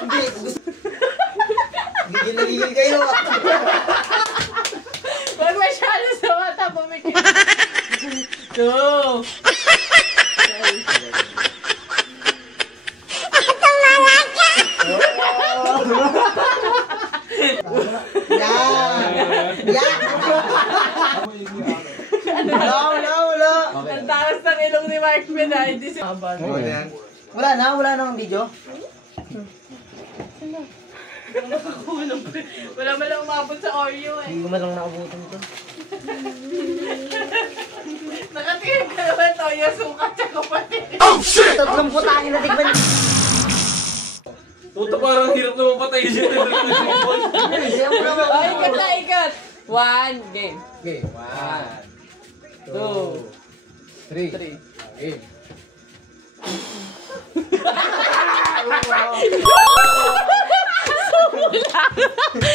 Hindi, gigil na gigil kayo. Huwag masyado sa mata, pumikit. 2. Wala. Ang takas ng ilong ni Mark Pina, hindi siya. Wala na ang video. Wala man lang umabot sa Oreo eh. Hindi ko man lang nakabutan ito. Nakatingin ka naman, Toyo, sukat siya kapatid. Oh shit! 30 putangin na tigman. Puto, parang hirap na mapatay siya. Oh, ikat. 1, game. Okay, 1, 2, 3. Game.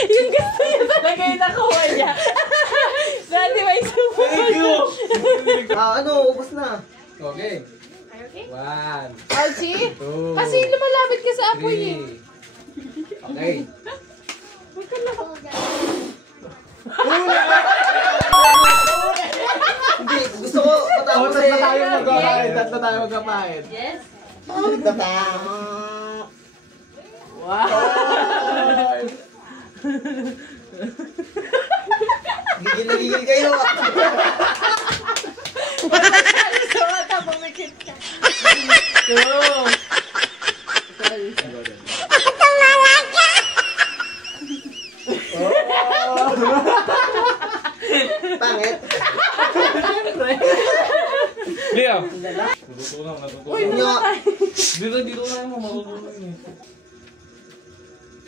Yung gusto niya talaga yung nakuha niya. Dati may sumula. Ubus na. Okay. 1, Alci? 2, Kasi lumalapit ka sa apoy eh. 3. Okay. Hindi, gusto ko matapos eh. Tatlo tayo magkapahit. Yes. Wow. Gigil na gigil kayo. Masyado sa mata, pumikit ka. 2. Pangit. Liam! Natutunan. Uy, namatay. Dito na mo, matutunan yun.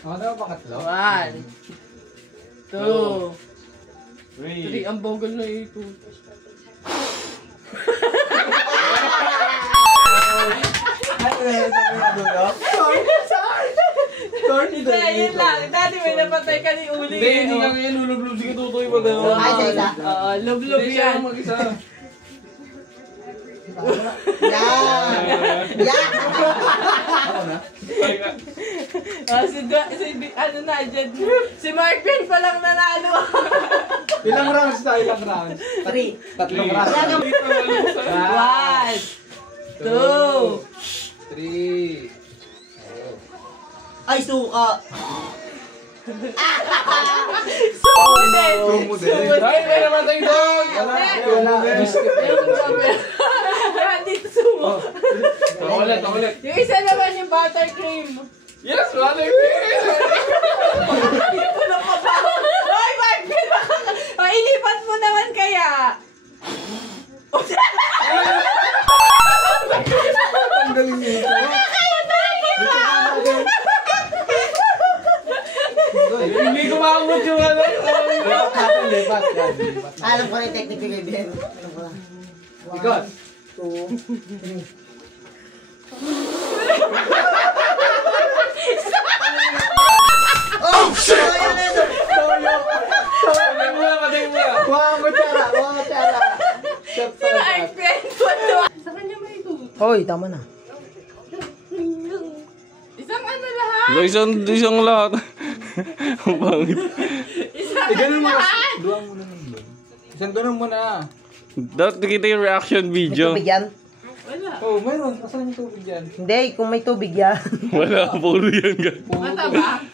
Ano daw pangatlo? 1, 2, 3. 3. Ang bogol na ito. Yun lang. Dati may napatay ka ni Uli. Hindi, hindi nga ngayon lulublob. Sige, tutoy pa gano'n. Ay, isa. Oo, lub-lub Hindi siya yan. mag-isa. Ano na, dyan. Si Mark Pin pa lang nanalo. Ilang rounds tayo? Ilang rounds? 3. Tatlong rounds. 1, 2. 3. Ay, suka! Sumudin! Dahil may namatay doon! Dito sumo. Ulit. Yung isa naman yung buttercream. Yes, brother! Hindi mo na pabaho. Ay, Mark Pin! Ilipat mo naman kaya. Ang galing nito. Hindi ko makamot yung ano. Lipat. Alam ko na yung technique ni Ben. Alam ko na. Ikot. 2, 3. Oh, shit! Patay mo na. Wow, matsara. Si Mark Pin! Sa kanya may ituto. Hoy, tama na. Isang ano lahat? Isang lahat. Ang pangit. Isang lahat! Duwang mo naman doon. Isang ganun mo na. Dapat nakita yung reaction video. May tubig yan? Wala. Oh, mayroon. Asan yung tubig yan? Hindi, kung may tubig yan. Wala, puro yan ka. Mata ba?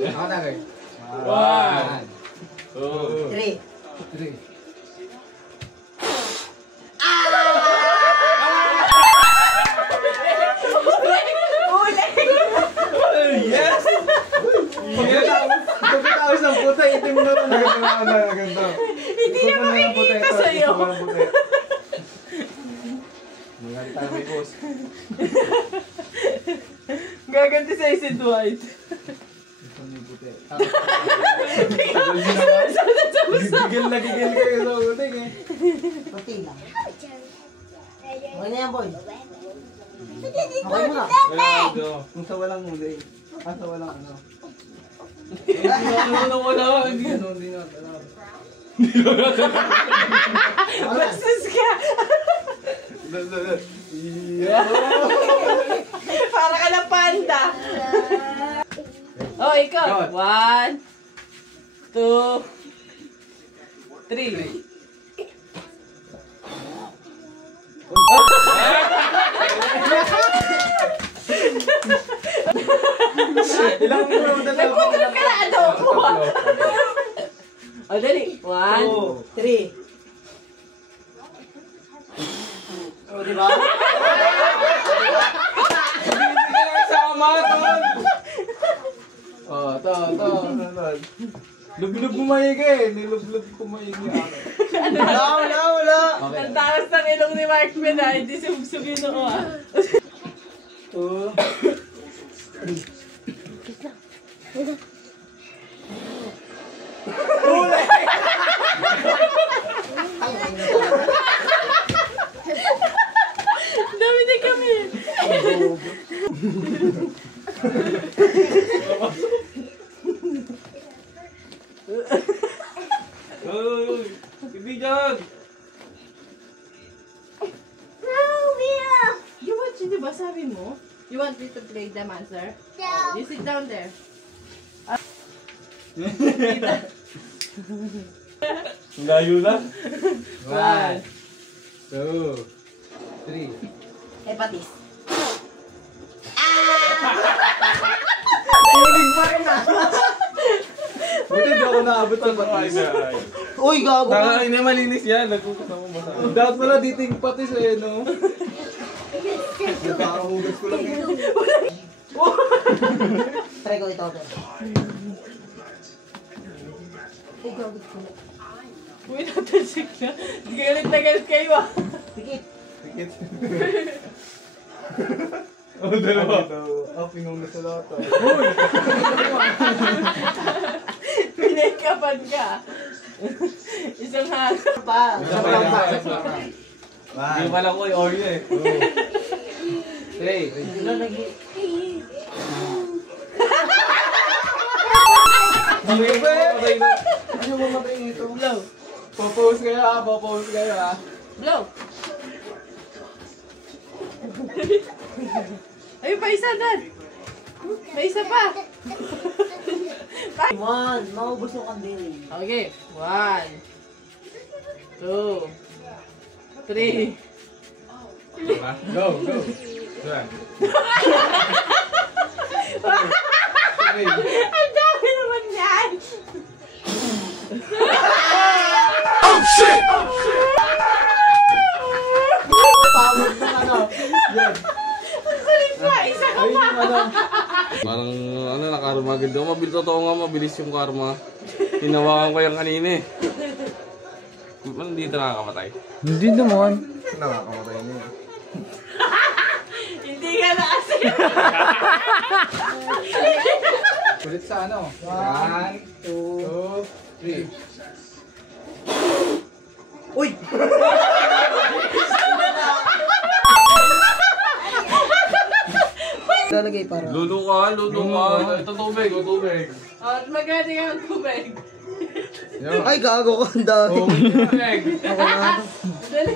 Ako na, guys. 1, 2, 3. yes! Pagkatapos ng puta, itim na lang. Hindi na makikita sa'yo. Magalit tayo may boss. Gaganti sa'yo si Dwight. Ito na yung puti. Gigil kayo sa uting eh. Pati lang. Okay na yan, boy. Okay mo na. Kung sa walang muli. Sa walang ano. Bastos ka! Para ka ng panda. Oh, ikaw. 1, 2, 3. Ilang round na lang. Nagputol ka na, ano po? O, dali. 1, 3. O, diba? Oh, to. Lublub mo maigi eh. Nilublub ko maigi ako. Wala. Ang takas ng ilong ni Mark Pena, hindi sumsugin ako ah. 2, 3. Dami din kami. Hindi dyan! You want, di ba sabi mo? You want me to play the monster? Yeah. You sit down there. Layo na. 1, 2, 3. Hepatis. Tulig pa rin ah. Buti di ako naabot ng patis. Uy, gago. Tanga, hindi malinis yan. Nagkukusa mo basa. Dapat pala diting patis eh, no? Nagkakahugas ko lang eh. Try ko ito. Uy, natasik na. Galit na galit kayo ah. Pikit. Pikit. Oh, dalawa. Pinunas na lahat ah. Pinakapan ka. Isang halo. Pa. Hindi pala ko yung Oreo eh. 3. Sila lagi. Ano mo mabing ito? Blow. Popose kayo ah, popose kayo ah. Blow. Ayun pa isa, Dad. May isa pa. Man, maubos yung kandili. Okay. 1, 2, 3. Go. Saan? Ang dami naman yan. Pamod ng ano. Yan. Ang kulit pa. Isa ka Ayun pa. yung ano. Parang ano, nakarma agad ako. Totoo nga, mabilis yung karma. Hinawakan ko yung kanina eh. Ano dito nakakamatay? Hindi naman. Nakakamatay niya. Hindi ka na kasi. Ulit sa ano? 1, 2, 3. Uy! Lalagay para. Luto ka. Ito tubig. At maganda ka ng tubig. Ay, gago ko. Ang dami. Tubig. Ako na. Dali.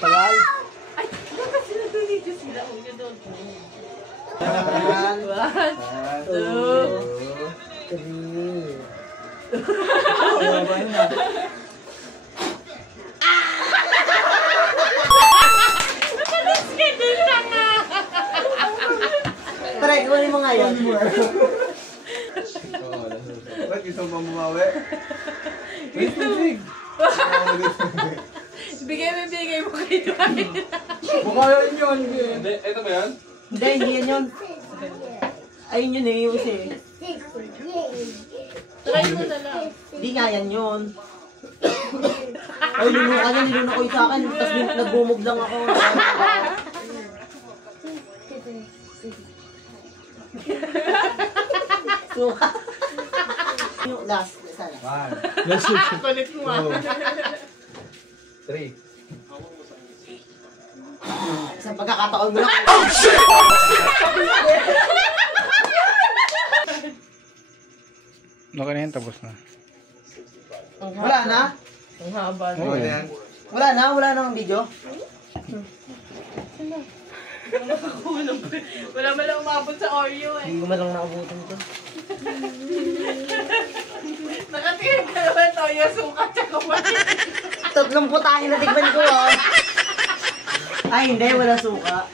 Tagal. Ay, bakit sila dito sila? Huwag niyo doon. 1, 1, 2. 3. Try, kunin mo nga yan. Ba't isang mamumawi? Bigay mo kay Dwight. Mukha yan yun. Hindi, ito ba yan? Hindi, hindi yan yun. Ayun yun eh, yung isa eh. Try mo na lang. Hindi nga yan yun. Ay, nilunok ko yung sa akin, tapos nagbumog lang ako. Suka. Yung last. Sana. 1, Kulit mo ah. 3. Sa pagkakataon mo lang. Okay na yan, tapos na. Wala na? Ang haba na. Okay na yan. Wala na? Wala nang video? Wala man lang umabot sa Oreo eh. Hindi ko man lang nakabutan to. Nakatingin ka naman toyo, suka, tsaka wala. 3 putahe na tikman ko oh. Ay hindi, wala suka.